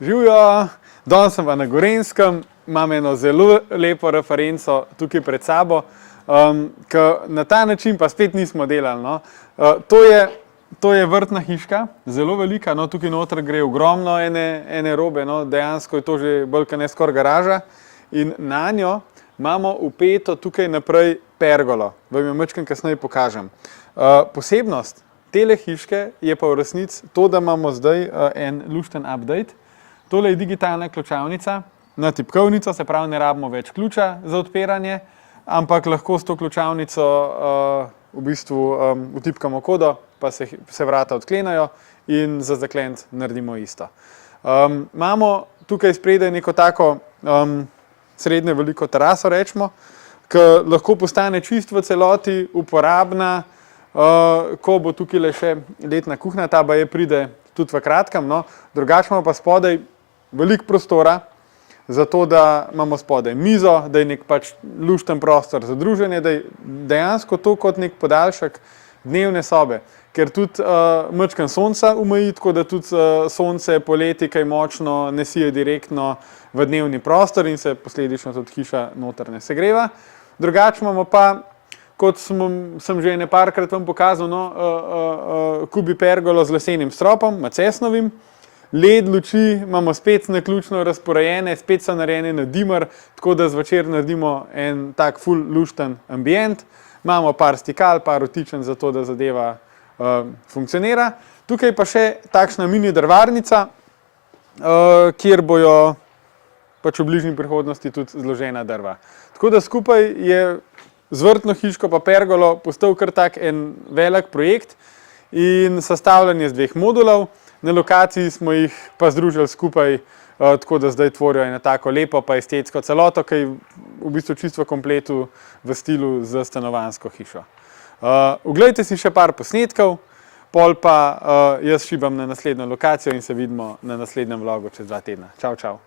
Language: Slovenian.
Živijo, danes sem pa na Gorenjskem, imam eno zelo lepo referenco tukaj pred sabo, ki na ta način pa spet nismo delali. No. To je vrtna hiška, zelo velika, no, tukaj noter gre ogromno ene robe, no, dejansko je to že bolj kot ne skoraj garaža in na njo imamo vpeto tukaj naprej pergolo, vam jo majčkeno kasneje pokažem. Posebnost tele hiške je pa v resnici to, da imamo zdaj en lušten update. Tole je digitalna ključavnica na tipkovnico, se pravi, ne rabimo več ključa za odpiranje, ampak lahko s to ključavnico v bistvu vtipkamo kodo, pa se vrata odklenajo in za zaklenc naredimo isto. Imamo tukaj spredaj neko tako srednje veliko teraso, rečemo, ki lahko postane čist v celoti uporabna, ko bo tukaj le še letna kuhinja, ta baje pride tudi v kratkem, no. Drugače imamo pa spodaj veliko prostora, zato da imamo spodaj mizo, da je nek pač lušten prostor za druženje, da je dejansko to kot nek podaljšek dnevne sobe, ker tudi majčkeno sonca umeji, tako da tudi sonce poleti kaj močno ne sije direktno v dnevni prostor in se posledično tudi hiša notrne segreva. Drugače imamo pa, kot sem že nekajkrat vam pokazal, no, kubi pergolo z lesenim stropom, macesnovim. LED luči imamo spet naključno razporejene, spet so narejene na dimer, tako da zvečer naredimo en tak ful lušten ambient. Imamo par stikal, par vtičen za to, da zadeva funkcionira. Tukaj pa še takšna mini drvarnica, kjer bojo pač v bližnji prihodnosti tudi zložena drva. Tako da skupaj je z vrtno hiško pa pergolo postal kar tak en velik projekt in sestavljen je z dveh modulov. Na lokaciji smo jih pa združili skupaj, tako da zdaj tvorijo eno tako lepo pa estetsko celoto, ki je v bistvu čisto v kompletu v stilu z stanovanjsko hišo. Oglejte si še par posnetkov, pol pa jaz šibam na naslednjo lokacijo in se vidimo na naslednjem vlogu čez 2 tedna. Čau, čau.